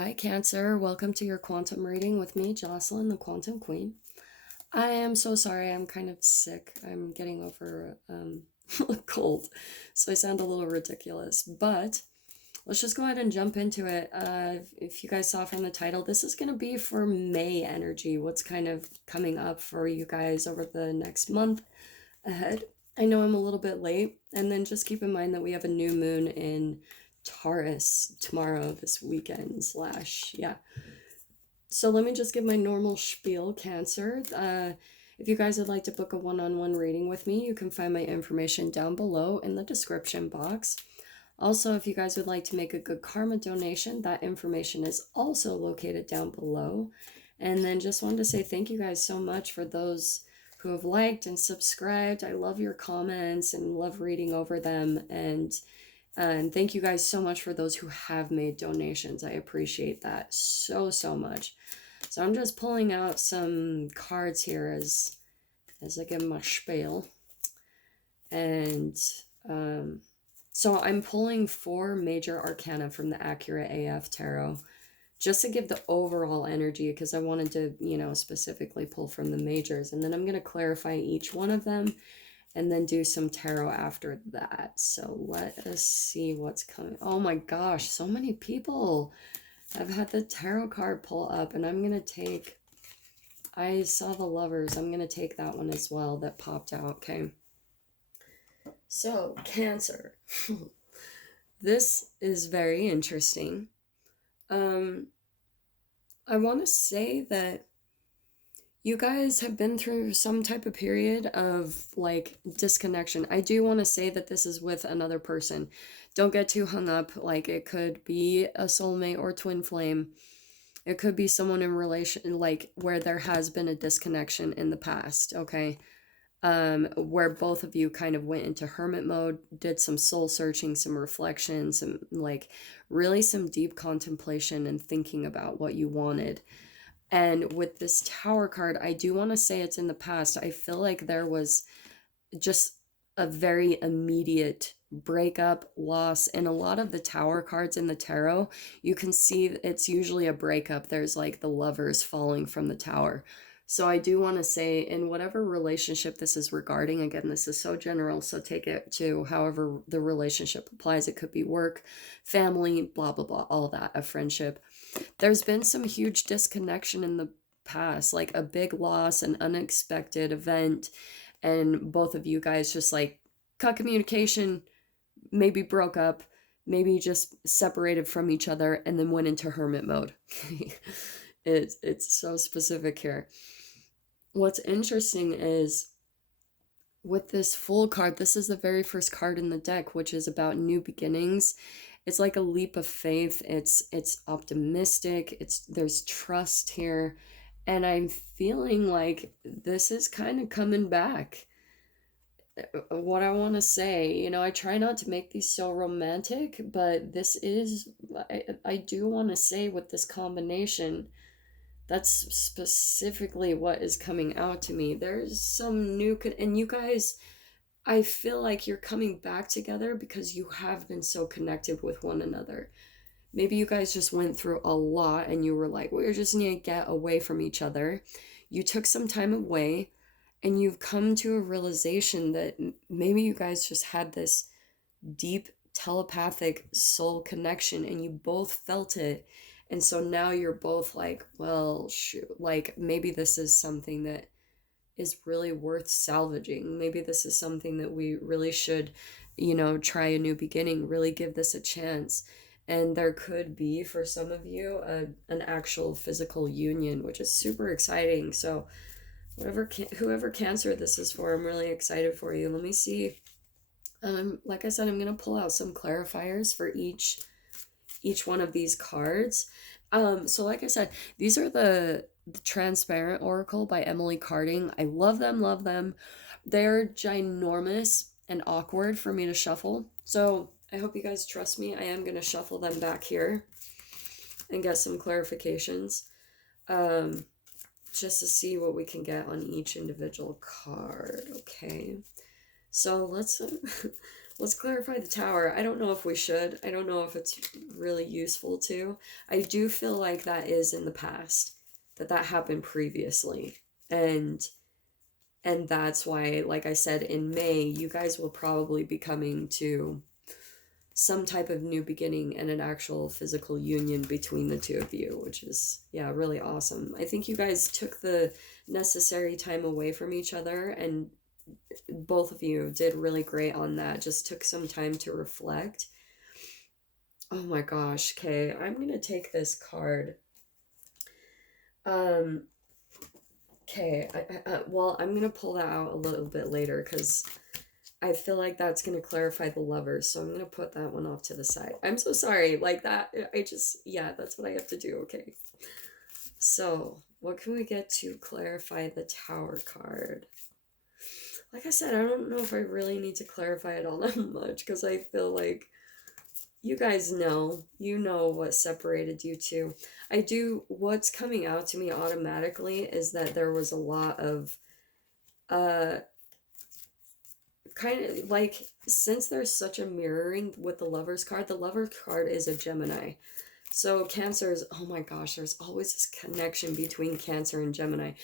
Hi, Cancer. Welcome to your quantum reading with me, Jocelyn, the Quantum Queen. I am so sorry. I'm kind of sick. I'm getting over a cold, so I sound a little ridiculous. But let's just go ahead and jump into it. If you guys saw from the title, this is going to be for May energy. What's kind of coming up for you guys over the next month ahead. I know I'm a little bit late, and then just keep in mind that we have a new moon in Taurus tomorrow, this weekend slash, yeah. So let me just give my normal spiel, Cancer. If you guys would like to book a one-on-one reading with me, you can find my information down below in the description box. Also, if you guys would like to make a good karma donation, that information is also located down below. And then just wanted to say thank you guys so much for those who have liked and subscribed. I love your comments and love reading over them. And thank you guys so much for those who have made donations. I appreciate that so much. So I'm just pulling out some cards here as I give my spiel. And so I'm pulling 4 major arcana from the Accurate AF Tarot just to give the overall energy, because I wanted to, specifically pull from the majors. And then I'm going to clarify each one of them and then do some tarot after that. So let us see what's coming. Oh my gosh, so many people have had the tarot card pull up, and I'm going to take, I saw the Lovers. I'm going to take that one as well that popped out. Okay. So, Cancer. This is very interesting. I want to say that you guys have been through some type of period of like disconnection. I do want to say that this is with another person. Don't get too hung up. Like, it could be a soulmate or twin flame. It could be someone in relation, like where there has been a disconnection in the past. Okay. Where both of you kind of went into hermit mode, did some soul searching, some reflection, some like really some deep contemplation and thinking about what you wanted. And with this Tower card, I do want to say it's in the past. I feel like there was just a very immediate breakup, loss, and a lot of the Tower cards in the tarot, you can see it's usually a breakup. There's like the Lovers falling from the tower. So I do want to say, in whatever relationship this is regarding, again, this is so general, so take it to however the relationship applies. It could be work, family, blah, blah, blah, all that, a friendship. There's been some huge disconnection in the past, like a big loss, an unexpected event, and both of you guys just like cut communication, maybe broke up, maybe just separated from each other, and then went into hermit mode. It's so specific here. What's interesting is with this Fool card, this is the very first card in the deck, which is about new beginnings. It's like a leap of faith. It's optimistic. There's trust here. And I'm feeling like this is kind of coming back. What I want to say, I try not to make these so romantic, but this is, I do want to say with this combination, that's specifically what is coming out to me. There's some new, and you guys, I feel like you're coming back together because you have been so connected with one another. Maybe you guys just went through a lot and you were like, we just need to get away from each other. You took some time away and you've come to a realization that maybe you guys just had this deep telepathic soul connection and you both felt it. And so now you're both like, well, shoot, like maybe this is something that is really worth salvaging. Maybe this is something that we really should, try a new beginning, really give this a chance. And there could be, for some of you, an actual physical union, which is super exciting. So whoever Cancer this is for, I'm really excited for you. Let me see. Like I said, I'm going to pull out some clarifiers for each one of these cards. So like I said, these are the Transparent Oracle by Emily Carding. I love them. They're ginormous and awkward for me to shuffle. So I hope you guys trust me. I am going to shuffle them back here and get some clarifications. Just to see what we can get on each individual card. Okay. So let's let's clarify the Tower. I don't know if we should. I don't know if it's really useful to. I do feel like that is in the past, that happened previously. And that's why, like I said, in May, you guys will probably be coming to some type of new beginning and an actual physical union between the two of you, which is, yeah, really awesome. I think you guys took the necessary time away from each other, and both of you did really great on that. Just took some time to reflect. Oh my gosh. Okay, I'm gonna take this card. Um, okay, well, I'm gonna pull that out a little bit later because I feel like that's going to clarify the lovers, so I'm going to put that one off to the side. I'm so sorry, like that, yeah, that's what I have to do, okay. So, what can we get to clarify the Tower card? Like I said, I don't know if I really need to clarify it all that much, because I feel like you guys know, you know what separated you two. What's coming out to me automatically is that there was a lot of, kind of like, since there's such a mirroring with the Lover's card, the Lover's card is a Gemini. So Cancers, oh my gosh, there's always this connection between Cancer and Gemini.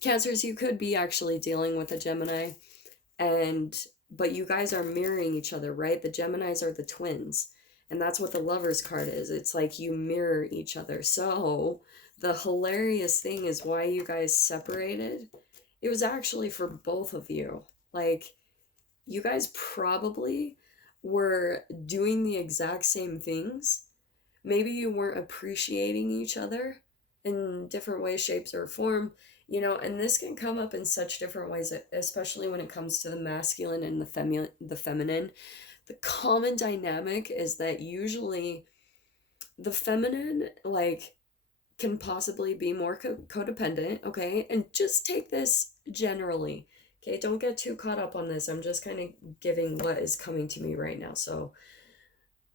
Cancers, you could be actually dealing with a Gemini, but you guys are mirroring each other, right? The Geminis are the twins, and that's what the Lover's card is. It's like you mirror each other. So the hilarious thing is why you guys separated. It was actually for both of you. Like, you guys probably were doing the exact same things. Maybe you weren't appreciating each other in different ways, shapes, or form, and this can come up in such different ways, especially when it comes to the masculine and the feminine. The common dynamic is that usually the feminine, like, can possibly be more codependent, okay? And just take this generally, okay? Don't get too caught up on this. I'm just kind of giving what is coming to me right now. So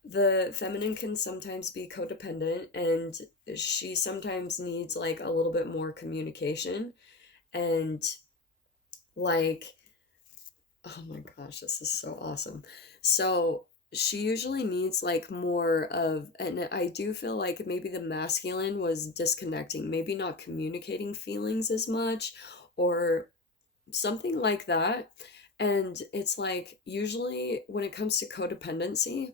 the feminine can sometimes be codependent, and she sometimes needs like a little bit more communication, and like, oh my gosh, this is so awesome. So she usually needs like more of, and I do feel like maybe the masculine was disconnecting, maybe not communicating feelings as much, or something like that. And it's like, usually when it comes to codependency,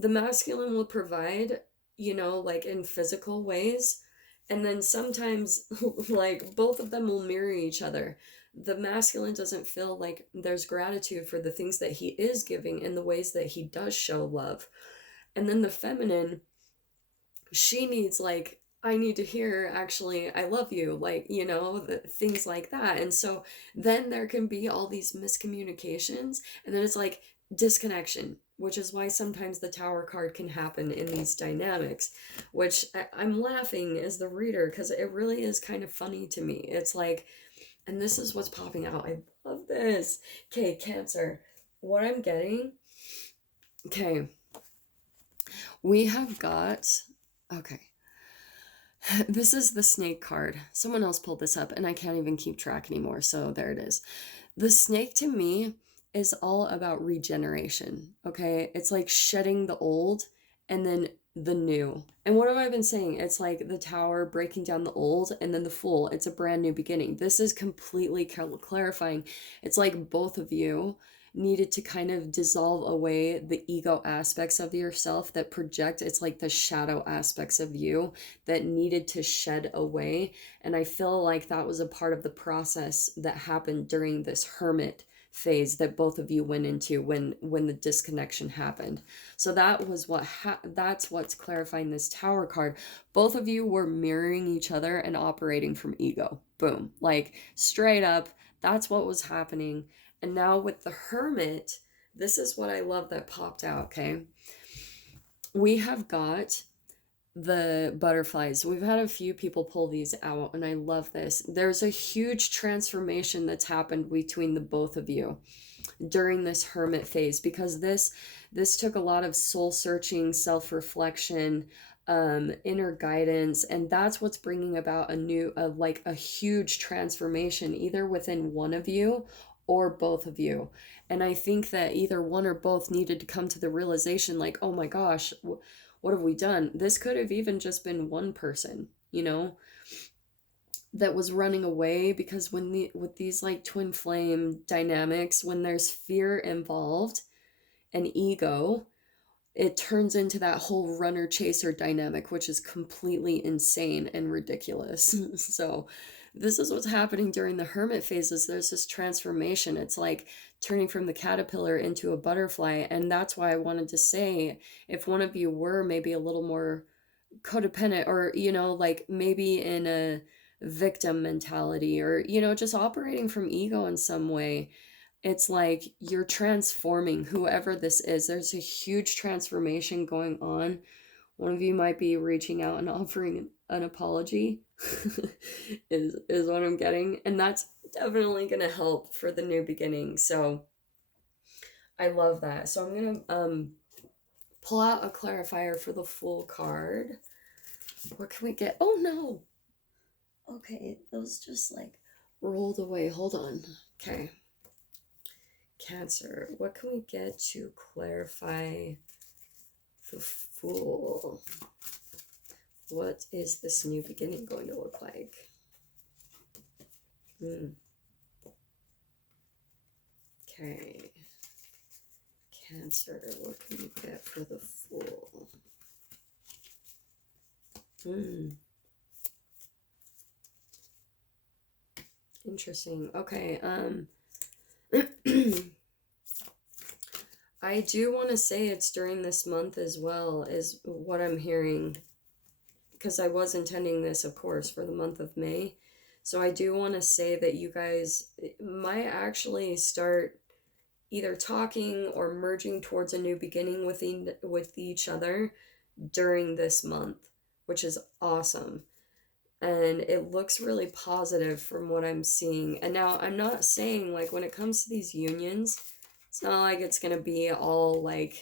the masculine will provide, like in physical ways. And then sometimes, like, both of them will mirror each other. The masculine doesn't feel like there's gratitude for the things that he is giving in the ways that he does show love. And then the feminine, she needs, like, I need to hear, actually, I love you, like, things like that. And so then there can be all these miscommunications, and then it's like disconnection, which is why sometimes the Tower card can happen in these dynamics, which I'm laughing as the reader because it really is kind of funny to me. It's like, and this is what's popping out. I love this. Okay, Cancer, what I'm getting, okay, we have got, okay, this is the snake card. Someone else pulled this up and I can't even keep track anymore. So there it is. The snake to me is all about regeneration. Okay. It's like shedding the old and then the new. And what have I been saying? It's like the Tower breaking down the old, and then the Fool. It's a brand new beginning. This is completely clarifying. It's like both of you needed to kind of dissolve away the ego aspects of yourself that project. It's like the shadow aspects of you that needed to shed away. And I feel like that was a part of the process that happened during this hermit phase that both of you went into when the disconnection happened. So that was that's what's clarifying this Tower card. Both of you were mirroring each other and operating from ego. Boom. Like, straight up, that's what was happening. And now with the Hermit, this is what I love that popped out, okay? We have got the butterflies. We've had a few people pull these out, and I love this. There's a huge transformation that's happened between the both of you during this Hermit phase, because this took a lot of soul searching, self-reflection, inner guidance, and that's what's bringing about a huge transformation, either within one of you or both of you. And I think that either one or both needed to come to the realization, like, oh my gosh, what have we done? This could have even just been one person, you know, that was running away, because with these like twin flame dynamics, when there's fear involved and ego, it turns into that whole runner chaser dynamic, which is completely insane and ridiculous. So this is what's happening during the hermit phases. There's this transformation. It's like turning from the caterpillar into a butterfly. And that's why I wanted to say, if one of you were maybe a little more codependent, or, you know, like maybe in a victim mentality, or, you know, just operating from ego in some way, it's like you're transforming whoever this is. There's a huge transformation going on. One of you might be reaching out and offering an apology, is what I'm getting. And that's definitely going to help for the new beginning. So I love that. So I'm going to pull out a clarifier for the Fool card. What can we get? Oh no. Okay, those just like rolled away. Hold on. Okay. Cancer. What can we get to clarify the Fool? What is this new beginning going to look like? Okay. Cancer. What can we get for the Fool? Interesting. Okay. I do want to say it's during this month as well, is what I'm hearing, because I was intending this, of course, for the month of May. So I do want to say that you guys might actually start either talking or merging towards a new beginning with each other during this month, which is awesome. And it looks really positive from what I'm seeing. And now I'm not saying, like, when it comes to these unions, it's not like it's gonna be all like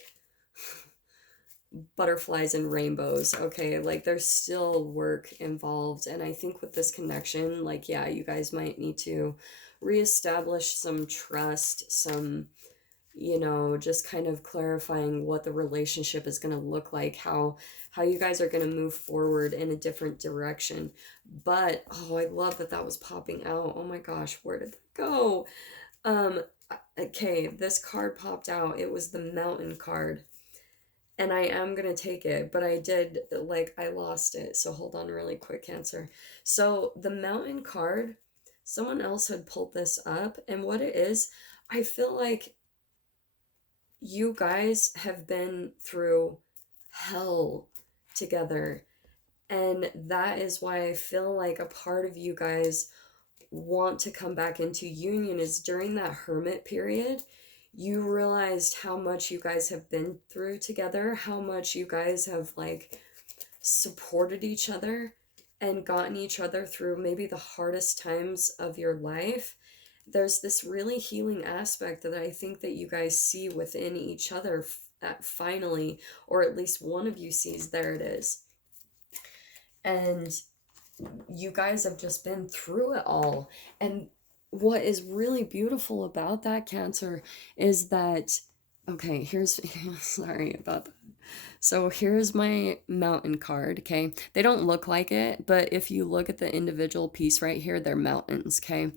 butterflies and rainbows, okay? Like, there's still work involved. And I think with this connection, like, yeah, you guys might need to reestablish some trust, some, you know, just kind of clarifying what the relationship is going to look like, how you guys are going to move forward in a different direction. But oh, I love that was popping out. Oh my gosh, where did that go? Okay, this card popped out. It was the Mountain card, and I am going to take it, but I lost it. So hold on really quick, Cancer. So the Mountain card, someone else had pulled this up, and what it is, I feel like you guys have been through hell together. And that is why I feel like a part of you guys want to come back into union, is during that hermit period, you realized how much you guys have been through together, how much you guys have like supported each other and gotten each other through maybe the hardest times of your life. There's this really healing aspect that I think that you guys see within each other finally, or at least one of you sees. There it is. And you guys have just been through it all. And what is really beautiful about that, Cancer, is that, okay, here's sorry about that. So here's my Mountain card, okay? They don't look like it, but if you look at the individual piece right here, they're mountains, okay?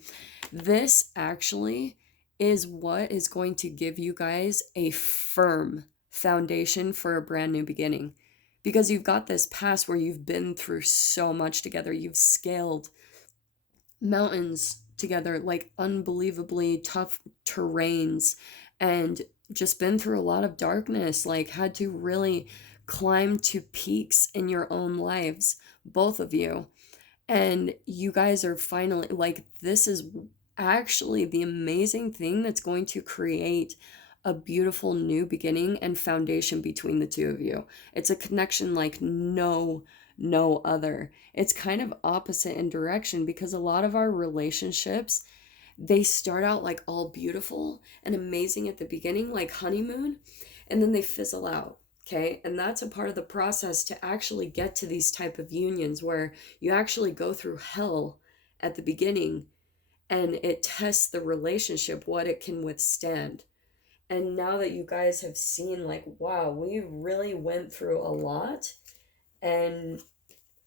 This actually is what is going to give you guys a firm foundation for a brand new beginning. Because you've got this past where you've been through so much together. You've scaled mountains together, like unbelievably tough terrains, and just been through a lot of darkness, like had to really climb to peaks in your own lives, both of you. And you guys are finally, like, this is actually the amazing thing that's going to create a beautiful new beginning and foundation between the two of you. It's a connection like no other. It's kind of opposite in direction, because a lot of our relationships, they start out like all beautiful and amazing at the beginning, like honeymoon, and then they fizzle out. Okay, and that's a part of the process to actually get to these type of unions, where you actually go through hell at the beginning, and it tests the relationship, what it can withstand. And now that you guys have seen, like, wow, we really went through a lot, and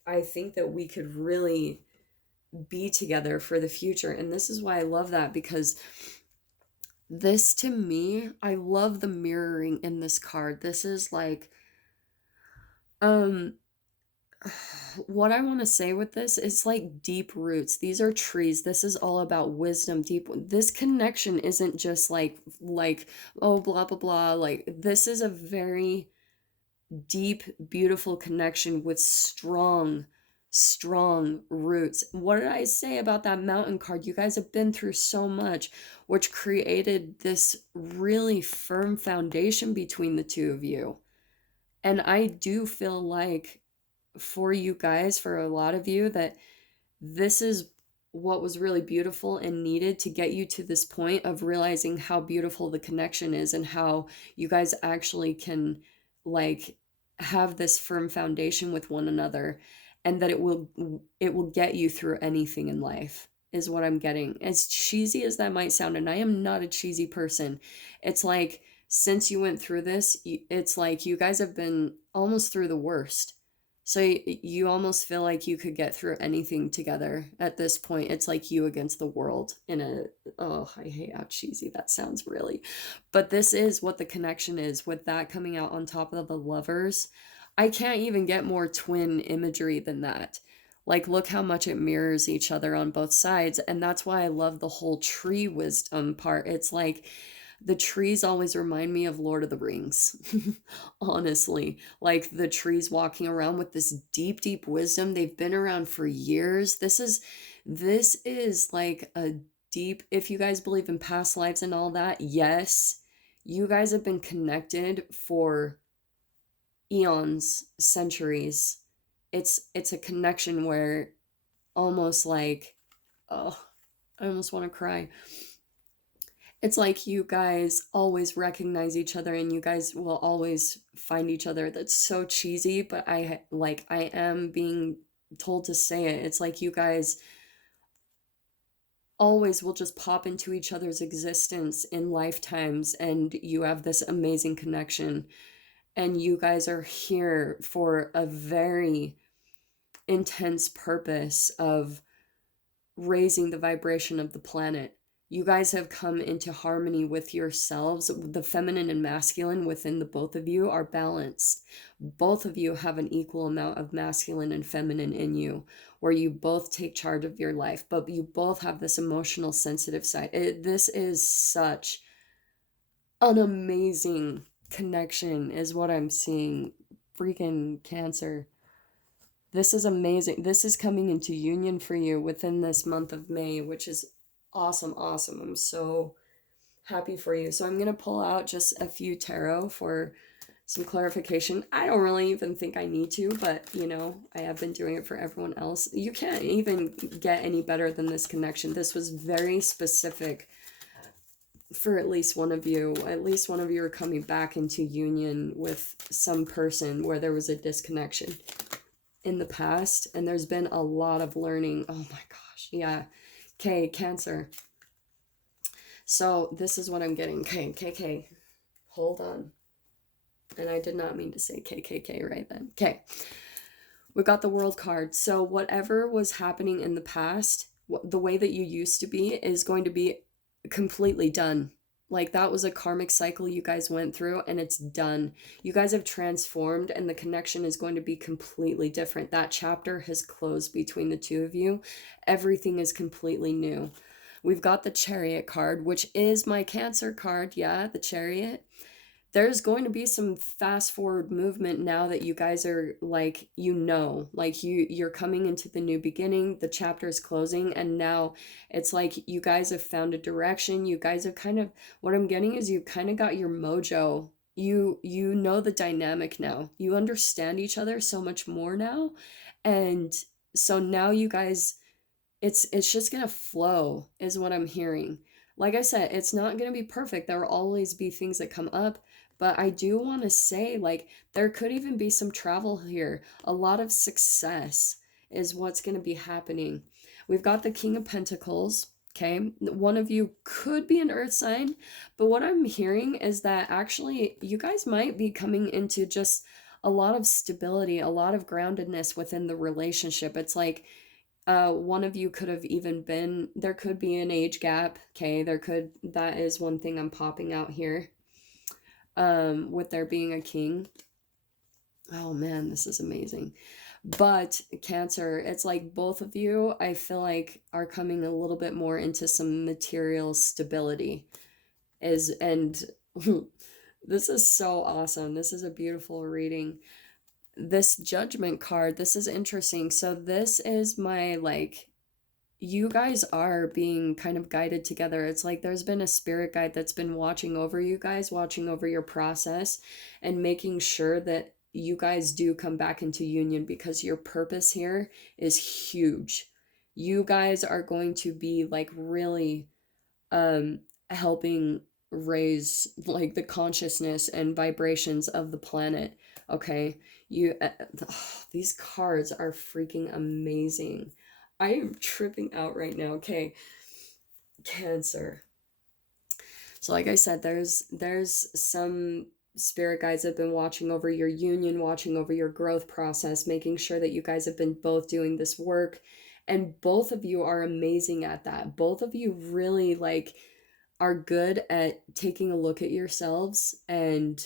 I think that we could really be together for the future. And this is why I love that, because this, to me, I love the mirroring in this card. This is like, um what I want to say with this is like deep roots. These are trees. This is all about wisdom, deep. This connection isn't just like oh blah blah blah. Like, this is a very deep, beautiful connection with strong, strong roots. What did I say about that mountain card? You guys have been through so much, which created this really firm foundation between the two of you. And I do feel like for you guys, for a lot of you, that this is what was really beautiful and needed to get you to this point of realizing how beautiful the connection is, and how you guys actually can like have this firm foundation with one another, and that it will get you through anything in life, is what I'm getting. As cheesy as that might sound, and I am not a cheesy person, it's like, since you went through this, it's like you guys have been almost through the worst, so you almost feel like you could get through anything together at this point. It's like you against the world in a, oh, I hate how cheesy that sounds, really. But this is what the connection is, with that coming out on top of the lovers. I can't even get more twin imagery than that. Like, look how much it mirrors each other on both sides. And that's why I love the whole tree wisdom part. It's like, the trees always remind me of Lord of the Rings. Honestly, like the trees walking around with this deep, deep wisdom. They've been around for years. This is like a deep, if you guys believe in past lives and all that, yes, you guys have been connected for eons, centuries. It's a connection where almost like, oh, I almost want to cry. It's like you guys always recognize each other, and you guys will always find each other. That's so cheesy, but I am being told to say it. It's like you guys always will just pop into each other's existence in lifetimes, and you have this amazing connection, and you guys are here for a very intense purpose of raising the vibration of the planet. You guys have come into harmony with yourselves. The feminine and masculine within the both of you are balanced. Both of you have an equal amount of masculine and feminine in you, where you both take charge of your life, but you both have this emotional, sensitive side. This is such an amazing connection, is what I'm seeing. Freaking Cancer. This is amazing. This is coming into union for you within this month of May, which is awesome, awesome. I'm so happy for you. So I'm going to pull out just a few tarot for some clarification. I don't really even think I need to, but I have been doing it for everyone else. You can't even get any better than this connection. This was very specific for at least one of you. At least one of you are coming back into union with some person where there was a disconnection in the past, and there's been a lot of learning. Oh my gosh, yeah. Okay, Cancer. So this is what I'm getting. Okay, hold on. And I did not mean to say KKK right then. Okay, we got the World card. So whatever was happening in the past, the way that you used to be, is going to be completely done. Like, that was a karmic cycle you guys went through, and it's done. You guys have transformed, and the connection is going to be completely different. That chapter has closed between the two of you. Everything is completely new. We've got the Chariot card, which is my Cancer card. Yeah, the Chariot. There's going to be some fast forward movement now that you guys are like, you're coming into the new beginning. The chapter is closing, and now it's like you guys have found a direction. You guys have kind of, what I'm getting is, you kind of got your mojo. You know the dynamic now. You understand each other so much more now. And so now you guys, it's just gonna flow, is what I'm hearing. Like I said, it's not gonna be perfect. There will always be things that come up, but I do want to say, like, there could even be some travel here. A lot of success is what's going to be happening. We've got the King of Pentacles. Okay, one of you could be an earth sign, but what I'm hearing is that actually you guys might be coming into just a lot of stability, a lot of groundedness within the relationship. It's like one of you could have even been, there could be an age gap. Okay, that is one thing I'm popping out here. With there being a king. Oh man, this is amazing. But Cancer, it's like both of you, I feel like, are coming a little bit more into some material stability. And this is so awesome. This is a beautiful reading. This Judgment card, this is interesting. So this is my, like, you guys are being kind of guided together. It's like there's been a spirit guide that's been watching over you guys, watching over your process, and making sure that you guys do come back into union, because your purpose here is huge. You guys are going to be like really um helping raise like the consciousness and vibrations of the planet. Okay, these cards are freaking amazing. I am tripping out right now. Okay, Cancer. So like I said, there's some spirit guides that have been watching over your union, watching over your growth process, making sure that you guys have been both doing this work, and both of you are amazing at that. Both of you really like are good at taking a look at yourselves, and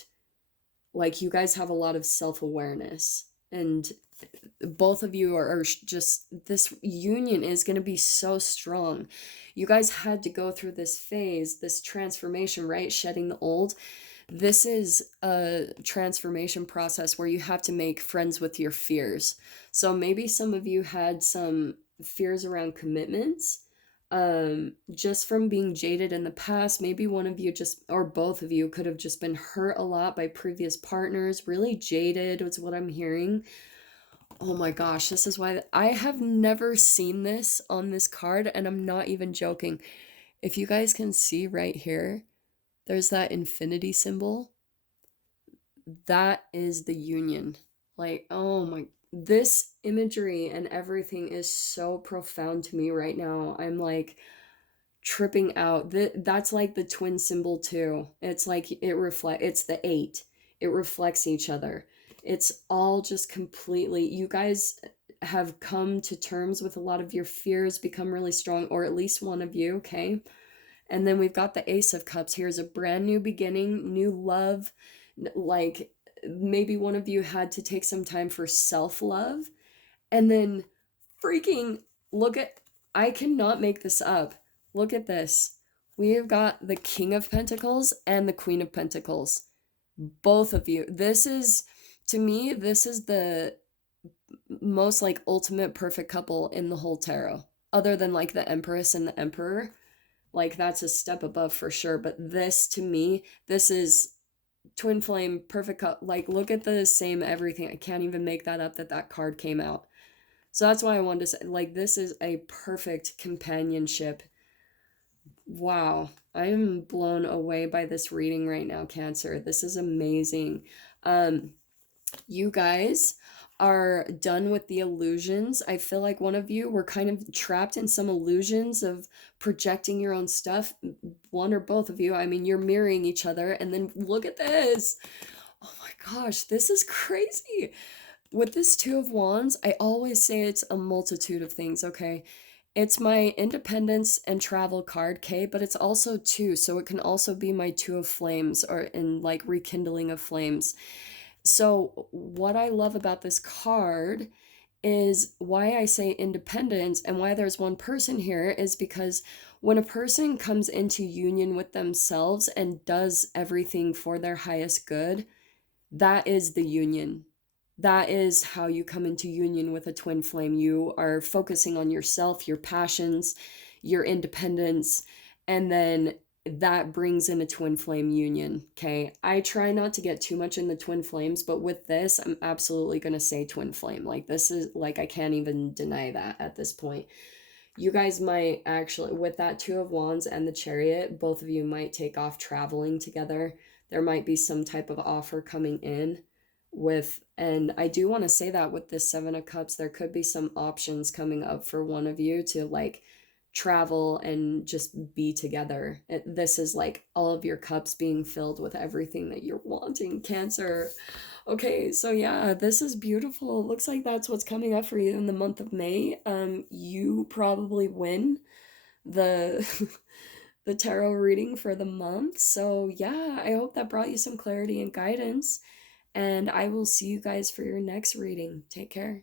like you guys have a lot of self-awareness, and both of you are just, this union is going to be so strong. You guys had to go through this phase, this transformation, right? Shedding the old. This is a transformation process where you have to make friends with your fears. So maybe some of you had some fears around commitments, just from being jaded in the past. Maybe one of you just, or both of you, could have just been hurt a lot by previous partners. Really jaded was what I'm hearing. Oh my gosh, this is why I have never seen this on this card, and I'm not even joking. If you guys can see right here, there's that infinity symbol. That is the union. Like, oh my, this imagery and everything is so profound to me right now. I'm like tripping out. That's like the twin symbol too. It's like it's the 8. It reflects each other. It's all just completely, you guys have come to terms with a lot of your fears, become really strong, or at least one of you, okay? And then we've got the Ace of Cups. Here's a brand new beginning, new love. Like maybe one of you had to take some time for self-love. And then freaking look at, I cannot make this up. Look at this. We have got the King of Pentacles and the Queen of Pentacles. Both of you. This is, to me, this is the most like ultimate perfect couple in the whole tarot. Other than like the Empress and the Emperor. Like that's a step above for sure. But this, to me, this is twin flame, perfect couple. Like look at the same everything. I can't even make that up that card came out. So that's why I wanted to say, like, this is a perfect companionship. Wow. I am blown away by this reading right now, Cancer. This is amazing. You guys are done with the illusions. I feel like one of you were kind of trapped in some illusions of projecting your own stuff. One or both of you. I mean, you're mirroring each other. And then look at this. Oh my gosh, this is crazy. With this Two of Wands, I always say it's a multitude of things, okay? It's my independence and travel card, okay? But it's also two, so it can also be my Two of Flames, or in like rekindling of flames. So what I love about this card is why I say independence, and why there's one person here is because when a person comes into union with themselves and does everything for their highest good, that is the union. That is how you come into union with a twin flame. You are focusing on yourself, your passions, your independence, and then that brings in a twin flame union. Okay. I try not to get too much in the twin flames, but with this, I'm absolutely going to say twin flame. Like, this is like, I can't even deny that at this point. You guys might actually, with that Two of Wands and the Chariot, both of you might take off traveling together. There might be some type of offer coming in with, and I do want to say that with this Seven of Cups, there could be some options coming up for one of you to like travel and just be together. This is like all of your cups being filled with everything that you're wanting, Cancer. Okay, so yeah, this is beautiful. Looks like that's what's coming up for you in the month of May. You probably win the the tarot reading for the month. So yeah, I hope that brought you some clarity and guidance. And I will see you guys for your next reading. Take care.